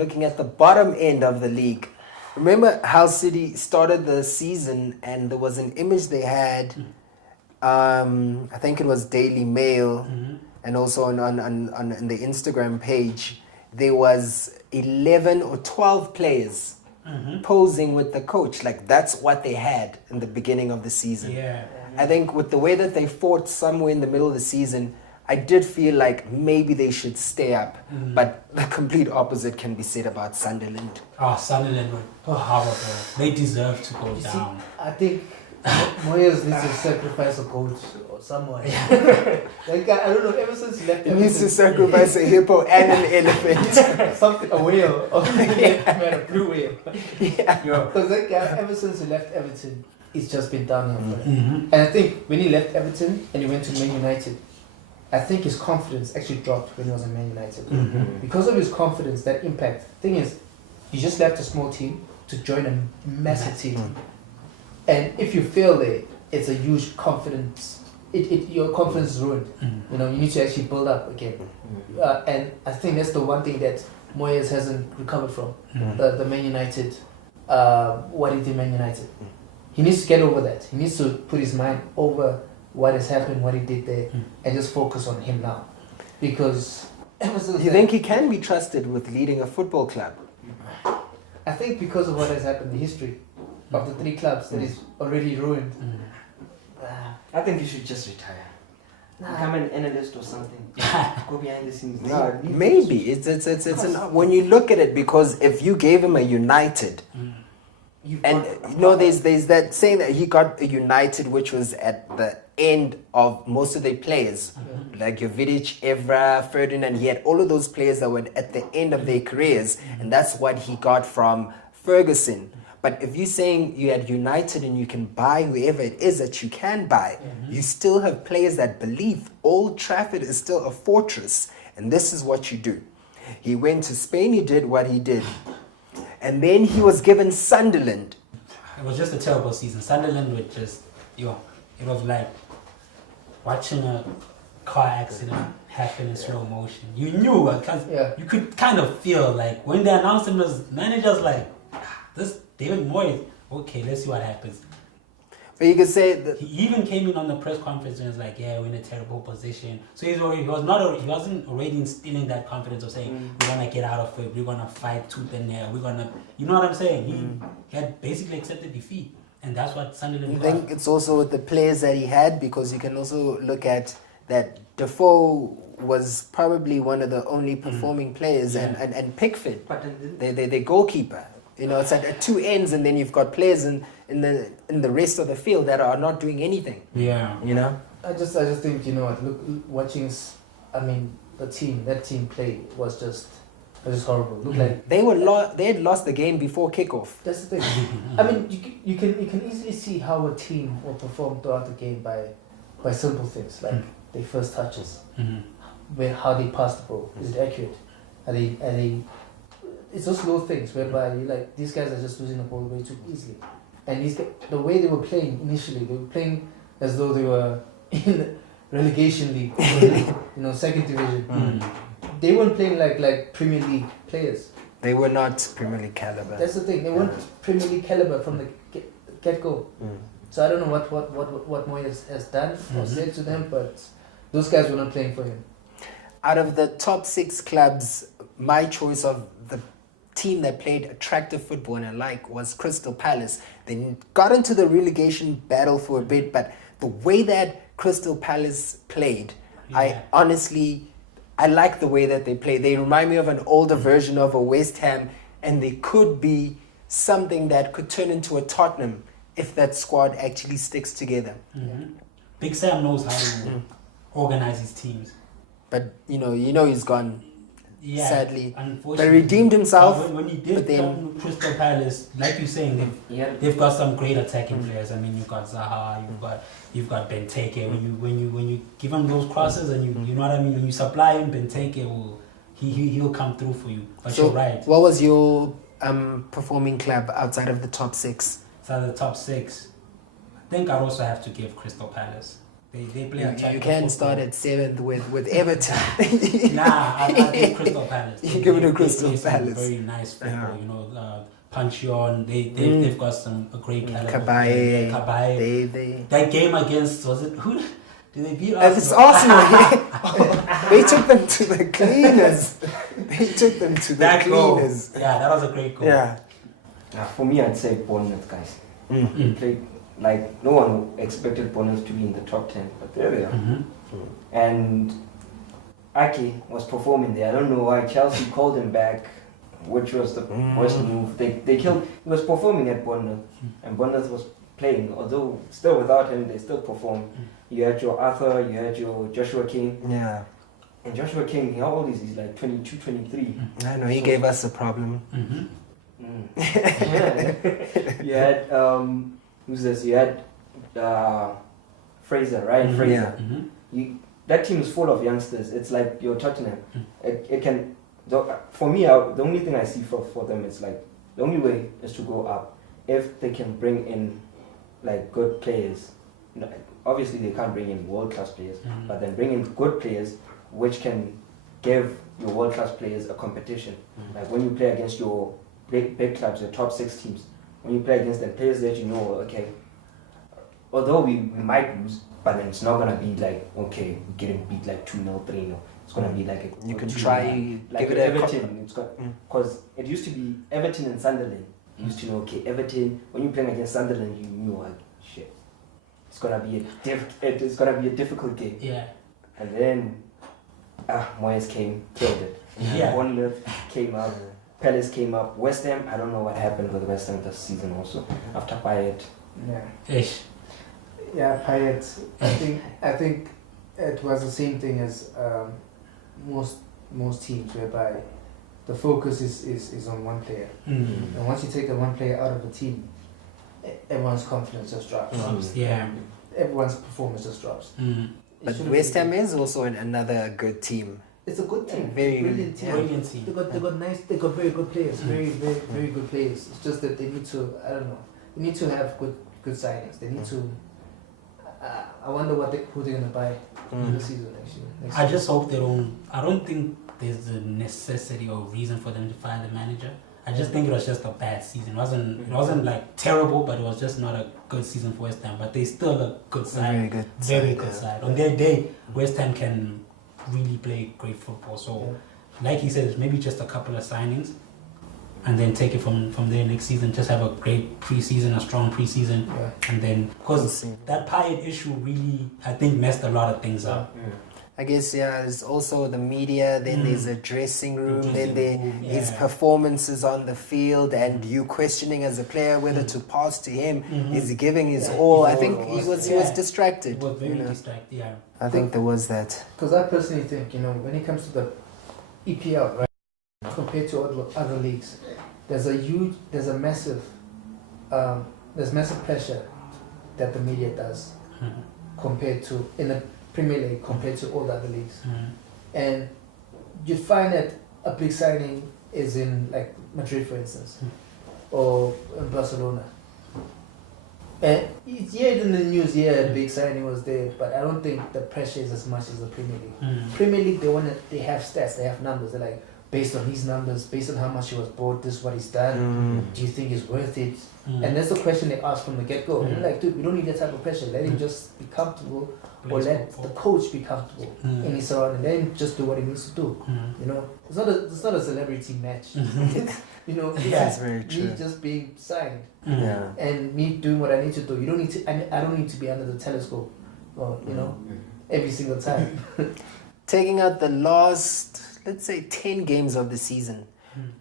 looking at the bottom end of the league. Remember how City started the season and there was an image they had, I think it was Daily Mail, and also on the Instagram page, there was 11 or 12 players posing with the coach. Like, that's what they had in the beginning of the season. Yeah. I think with the way that they fought somewhere in the middle of the season, I did feel like maybe they should stay up. But the complete opposite can be said about Sunderland. Oh, Sunderland were horrible. They deserve to go You see, down. I think Moyes needs to sacrifice a goat or someone. That guy, I don't know, ever since he left He needs to Everton, sacrifice a hippo and an elephant. something, a whale, or man, a blue whale. Yeah. Because that guy, ever since he left Everton, it's just been downhill for him. Mm-hmm. And I think when he left Everton and he went to Man United, I think his confidence actually dropped when he was in Man United. Because of his confidence, that impact. Thing is, you just left a small team to join a massive team. And if you fail there, it's a huge confidence. Your confidence is ruined. You know, you need to actually build up again. And I think that's the one thing that Moyes hasn't recovered from. The Man United, what he did Man United. He needs to get over that. He needs to put his mind over what has happened, what he did there, and just focus on him now. Because You think he can be trusted with leading a football club? I think because of what has happened, the history of the three clubs that is already ruined. I think you should just retire. Become an analyst or something. Go behind the scenes. Maybe when you look at it, because if you gave him a United, and you know, there's that saying that he got a United which was at the end of most of their players, like Jovic, Evra, Ferdinand. He had all of those players that were at the end of their careers, and that's what he got from Ferguson. But if you're saying you had United and you can buy whoever it is that you can buy, you still have players that believe Old Trafford is still a fortress, and this is what you do. He went to Spain, he did what he did. And then he was given Sunderland. It was just a terrible season. Sunderland was just, it was like watching a car accident happen in slow motion. You knew, because you could kind of feel like when they announced him as manager, like, this David Moyes, okay, let's see what happens. But you could say that he even came in on the press conference and was like, yeah, we're in a terrible position. So he wasn't already instilling that confidence of saying, we're going to get out of it, we're going to fight tooth and nail, we're going to, you know what I'm saying? He had basically accepted defeat. And that's what Sunderland I think it's also with the players that he had, because you can also look at that Defoe was probably one of the only performing players, and Pickford, the goalkeeper. You know, it's at two ends, and then you've got players in the rest of the field that are not doing anything. Yeah. You know? I just think, you know what, look, watching, that team play was just horrible. Look like they had lost the game before kickoff. that's the thing. I mean, you can easily see how a team will perform throughout the game by simple things like their first touches, how they pass the ball. Is it accurate? Are they? It's those little things whereby you like these guys are just losing the ball way too easily, and the way they were playing initially, they were playing as though they were in the relegation league, you know, second division. They weren't playing like Premier League players. They were not Premier League caliber. That's the thing. They weren't Premier League caliber from the get go. So I don't know what Moyes has done or said to them, but those guys were not playing for him. Out of the top 6 clubs, my choice of the team that played attractive football and I like was Crystal Palace. They got into the relegation battle for a bit, but the way that Crystal Palace played, I like the way that they play. They remind me of an older version of a West Ham, and they could be something that could turn into a Tottenham if that squad actually sticks together. Big Sam knows how to organize his teams. But you know he's gone. Yeah, sadly, unfortunately. but redeemed himself. When he did come to Crystal Palace, like you're saying, they've got some great attacking players. I mean, you've got Zaha, you've got Benteke. When you give him those crosses and you know what I mean, when you supply him, Benteke he'll come through for you. But So you're right. what was your performing club outside of the top 6? So the top 6, I think I'd also have to give Crystal Palace. They play You attacking can football. start at 7th with Everton. Nah, I give Crystal Palace. You give it to Crystal play some Palace. Very nice football, Yeah. you know. Punch you on. They've got a great caliber. Kabaye. Kabaye. They That game against, was it who? Did they beat It's Arsenal? Arsenal. Yeah. They took them to the cleaners. They took them to the That goal. cleaners. Yeah, that was a great goal. Yeah. For me, I'd say Bournemouth, guys. Mm. They played like no one expected Bournemouth to be in the top 10, but there they are. Mm-hmm. And Ake was performing there. I don't know why Chelsea called him back, which was the worst move. They killed. He was performing at Bournemouth, and Bournemouth was playing. Although still without him, they still performed. You had your Arthur, you had your Joshua King, Yeah. and Joshua King. How old is he? He's like 22, 23. I know, he gave us a problem. Mm-hmm. Yeah. You had who's this? You had Fraser, Ryan Fraser. Yeah. Mm-hmm. That team is full of youngsters. It's like your Tottenham. Mm. It can. For me, the only thing I see for them is like the only way is to go up if they can bring in like good players. You know, obviously, they can't bring in world class players, Mhm. but then bring in good players which can give your world class players a competition. Mhm. Like when you play against your big clubs, your top 6 teams, when you play against them, players that you know, okay, although we might lose, but then it's not gonna be like, okay, we're getting beat like 2-0, 3-0. It's gonna be like You can 2-0. try like give it a Everton. It's got Mm. because it used to be Everton and Sunderland. You used to know, okay, Everton. When you're playing against Sunderland, you knew like shit. It's gonna be it's gonna be a difficult game. Yeah. And then Moyes came, killed it. Yeah. Bournemouth came up. Palace came up. West Ham, I don't know what happened with West Ham this season also. After Payet. Yeah. Ish. Yeah, Payet. I think it was the same thing as most teams, whereby the focus is on one player, Mm. and once you take the one player out of the team, everyone's confidence just drops. Yeah. Everyone's performance just drops. Mm. But shouldn't West be- Ham is also another good team. It's a good team. Very brilliant good, team. yeah. Brilliant team. They got very good players. Very good players. It's just that they need to, I don't know. They need to have good signings. They need to. I wonder who they're gonna buy in the season actually. Next I season. just hope they don't. I don't think there's a necessity or reason for them to fire the manager. I just think it was just a bad season. It wasn't like terrible, but it was just not a good season for West Ham. But they still a good side. Very good. Very side, good yeah. side. On their day, West Ham can really play great football. So, like he said, maybe just a couple of signings, and then take it from there next season. Just have a great preseason, a strong preseason, Yeah. and then We'll because see. that Payet issue really, I think, messed a lot of things up. I guess there's also the media, then there's a dressing room, then there his Yeah. performances on the field, and you questioning as a player whether to pass to him. Mhm. Is he giving his Yeah, all? he's I think all he lost. was Yeah. distracted. It was very you know. distracting. Yeah. I think there was that. Because I personally think, when it comes to the EPL, right, compared to other leagues, there's massive pressure that the media does Mhm. compared to in the Premier League compared to all the other leagues, Mhm. and you find that a big signing is in like Madrid, for instance, or in Barcelona. And it's in the news, a big signing was there, but I don't think the pressure is as much as the Premier League. Mhm. Premier League, they have stats, they have numbers. They're like, based on his numbers, based on how much he was bought, this is what he's done. Do you think he's worth it? Mhm. And that's the question they ask from the get-go. And Mm. they're like, dude, we don't need that type of pressure. Let him just be comfortable, or Plays let football. the coach be comfortable Mm. in his surrounding. Let him just do what he needs to do. Mhm. It's not a celebrity match. Yeah. That's very true. Me just being signed Mhm. Yeah. and me doing what I need to do. You don't need to. I don't need to be under the telescope, or every single time. Taking out the last, let's say, 10 games of the season,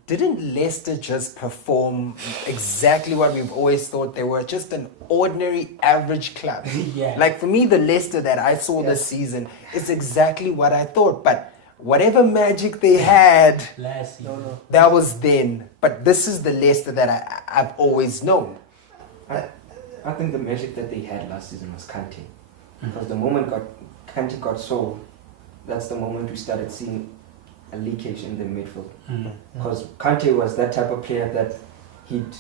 didn't Leicester just perform exactly what we've always thought they were? Just an ordinary, average club. Yeah. Like for me, the Leicester that I saw this season is exactly what I thought. But whatever magic they had, Last season. No. that was then. But this is the Leicester that I've always known. I think the magic that they had last season was Kante. Because the moment Kante got sold, that's the moment we started seeing a leakage in the midfield. Mhm. Because Kante was that type of player that he'd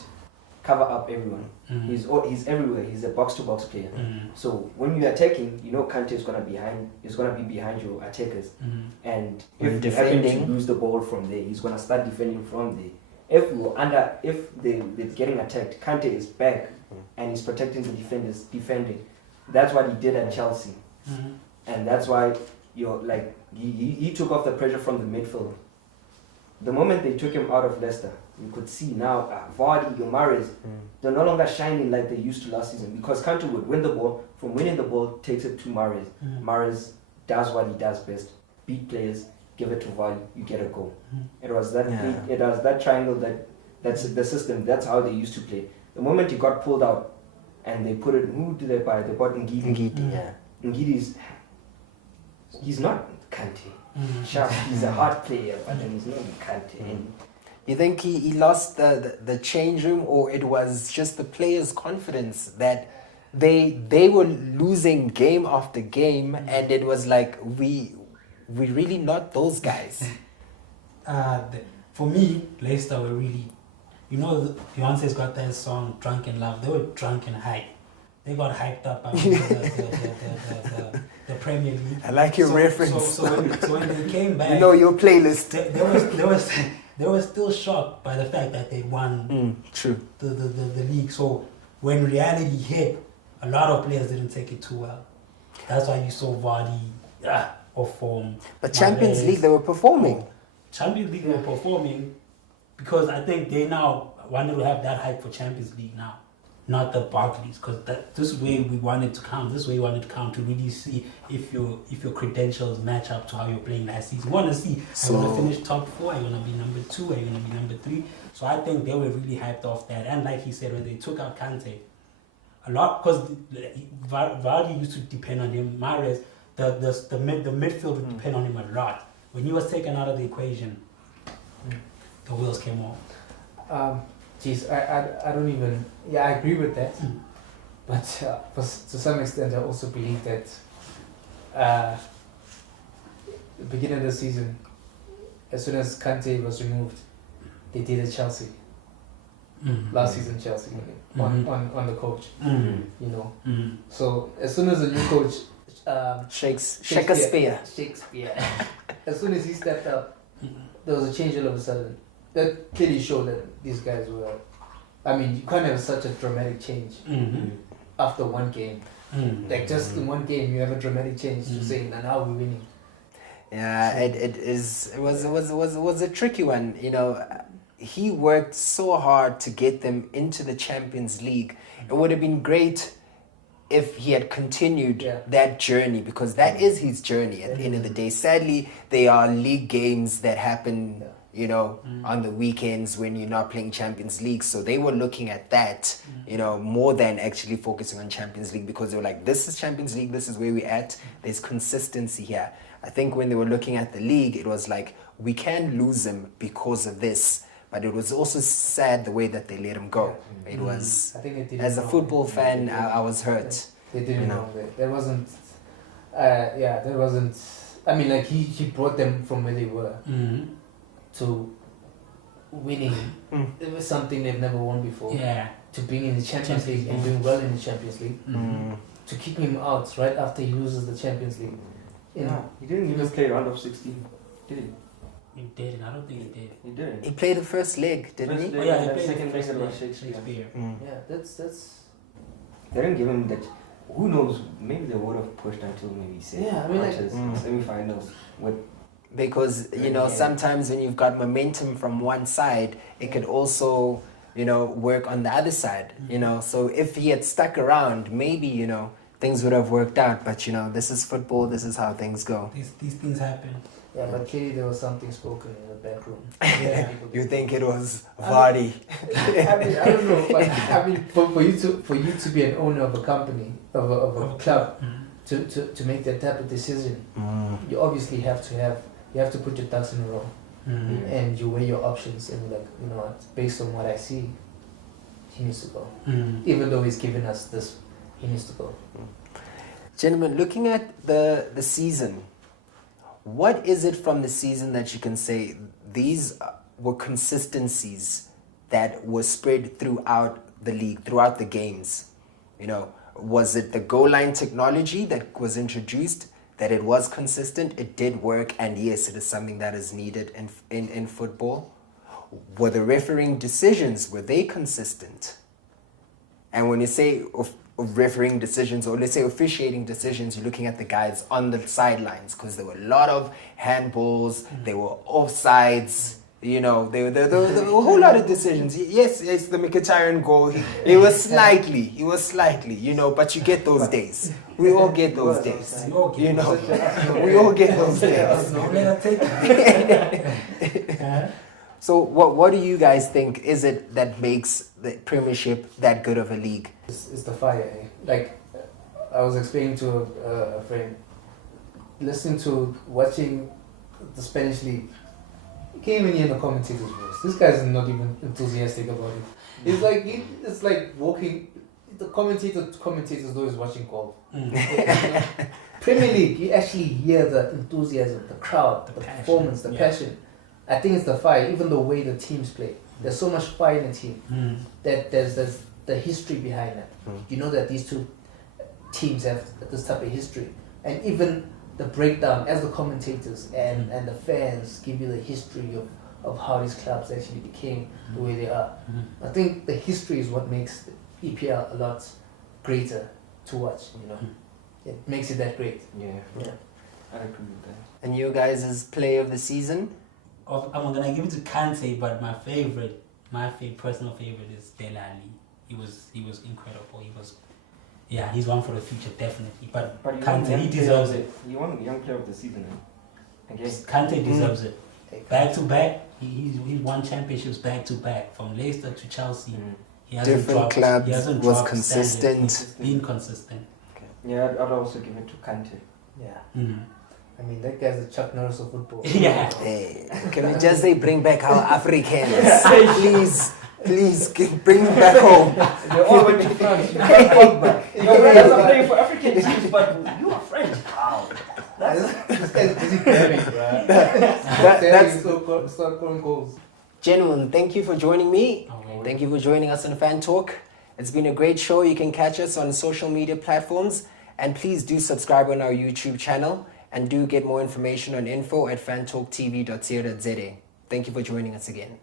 cover up everyone. Mm. He's everywhere. He's a box to box player. Mm. So when you're attacking, you know Kante is gonna be behind your attackers. Mm. And When if you happen to defending. lose the ball from there, he's gonna start defending from there. If they're getting attacked, Kante is back and he's protecting the defenders, defending. That's what he did at Chelsea, Mm. and that's why he took off the pressure from the midfield. The moment they took him out of Leicester, you could see now Vardy, Mahrez, they're no longer shining like they used to last season because Kante would win the ball. From winning the ball, takes it to Mahrez. Mm. Mahrez does what he does best: beat players, give it to Vardy, you get a goal. Mm. It was that Yeah. it was that triangle that's the system. That's how they used to play. The moment he got pulled out, and they put it. Who did they buy? They bought Ngidi. Ngidi, yeah. Ngidi's he's not Kante. Mm. Sharp. He's a hard player, but then he's not Kante. And You think he lost the change room, or it was just the players' confidence that they were losing game after game, and it was like we really not those guys. For me, Leicester were really, Beyonce's got that song "Drunk in Love." They were drunk in hype. They got hyped up by the Premier League. I like your reference. So when they came back, You know your playlist. they were still shocked by the fact that they won True. the league. So when reality hit, a lot of players didn't take it too well. That's why you saw Vardy off form. But Champions Mahrez. League, they were performing. Champions League were performing because I think they now wanted to have that hype for Champions League now, not the Barclays, because this way we wanted to count. This way we wanted to count to really see if your credentials match up to how you're playing last season. We want to see, are you going to finish top 4? Are you going to be number 2? Are you going to be number 3? So I think they were really hyped off that. And like he said, when they took out Kante, a lot, because Vardy used to depend on him. Mahrez, the midfield would depend on him a lot. When he was taken out of the equation, the wheels came off. I don't even. Yeah, I agree with that. But to some extent, I also believe that the beginning of the season, as soon as Kante was removed, they did at Chelsea. Last season, Chelsea on the coach. You know. So as soon as the new coach, Shakespeare. as soon as he stepped up, there was a change all of a sudden. That clearly showed that these guys were. I mean, you can't have such a dramatic change after one game. Like just in one game, you have a dramatic change to saying, "And now we're winning." Yeah, it was a tricky one. You know, he worked so hard to get them into the Champions League. It would have been great if he had continued that journey, because that is his journey at the end of the day. Sadly, there are league games that happen, you know, on the weekends when you're not playing Champions League. So they were looking at that, you know, more than actually focusing on Champions League, because they were like, this is Champions League, this is where we're at. There's consistency here. I think when they were looking at the league, it was like, we can lose him because of this. But it was also sad the way that they let him go. It was, I think they did as a wrong. football fan, I was hurt. They didn't you know. know that. There wasn't. There wasn't. I mean, like he brought them from where they were to winning. It was something they've never won before. Yeah. To being in the Champions League and doing well in the Champions League. To kick him out right after he loses the Champions League. You know, he didn't even play round of 16, did he? He didn't. I don't think he did. He didn't. He played the first leg, didn't he? First Oh yeah, he the played second the first leg leg, was Shakespeare. Shakespeare. Yeah, that's. They didn't give him that. Who knows? Maybe they would have pushed until maybe semi-finals with. Because, you know, sometimes when you've got momentum from one side, it could also, you know, work on the other side, you know. So if he had stuck around, maybe, you know, things would have worked out. But, you know, this is football. This is how things go. These things happen. Yeah, but clearly there was something spoken in the back room. You think it was Vardy? I mean, I don't know, but I mean, for you to be an owner of a company, of a club, to make that type of decision, you obviously have to put your ducks in a row, and you weigh your options, and you're like, you know what, based on what I see, he needs to go. Even though he's given us this, he needs to go. Gentlemen, looking at the season, what is it from the season that you can say these were consistencies that were spread throughout the league throughout the games? You know, was it the goal line technology that was introduced, that it was consistent, it did work, and yes, it is something that is needed in football? Were the refereeing decisions, were they consistent? And when you say of refereeing decisions, or let's say officiating decisions, you're looking at the guys on the sidelines, because there were a lot of handballs, there were offsides, you know, there were a whole lot of decisions. Yes, it's the Mkhitaryan goal. It was slightly, you know, but you get those days. We all get those days. We all get You know, we all get those days. No, let her take it. So what do you guys think is it that makes the Premiership that good of a league? It's the fire. Eh? Like I was explaining to a friend, listening to watching the Spanish league. You can't even hear the commentator's voice. This guy's not even enthusiastic about it. It's like it's like walking. The commentators know he's watching golf. Premier League, you actually hear the enthusiasm, the crowd, the passion, performance, the passion. I think it's the fire, even the way the teams play. There's so much fire in the team that there's the history behind that. You know that these two teams have this type of history, and even the breakdown as the commentators and the fans give you the history of how these clubs actually became the way they are. I think the history is what makes the EPL a lot greater to watch. You know, it makes it that great. Yeah. Yeah. I agree with that. And you guys' play of the season? I'm gonna give it to Kante, but my personal favorite is Dele Alli. He was incredible. He's one for the future, definitely. But But Kante, he deserves it. He won Young Player of the Season. I guess. Kante deserves it. Back to back, he won championships back to back, from Leicester to Chelsea. He hasn't Different dropped, clubs, he hasn't was dropped consistent. standard. He's been consistent. Yeah, I'd also give it to Kante. Yeah. I mean, that guy's the Chuck Norris of football. Yeah. Hey, can we just say bring back our Africans? Please bring them back home. They all went to France. You can't hold back. You guys are playing for African teams, but you are French. Wow. This guy's busy playing, bro. That's Start scoring goals. Gentlemen, thank you for joining me. Okay. Thank you for joining us on Fan Talk. It's been a great show. You can catch us on social media platforms, and please do subscribe on our YouTube channel, and do get more information on info@fantalktv.co.za. Thank you for joining us again.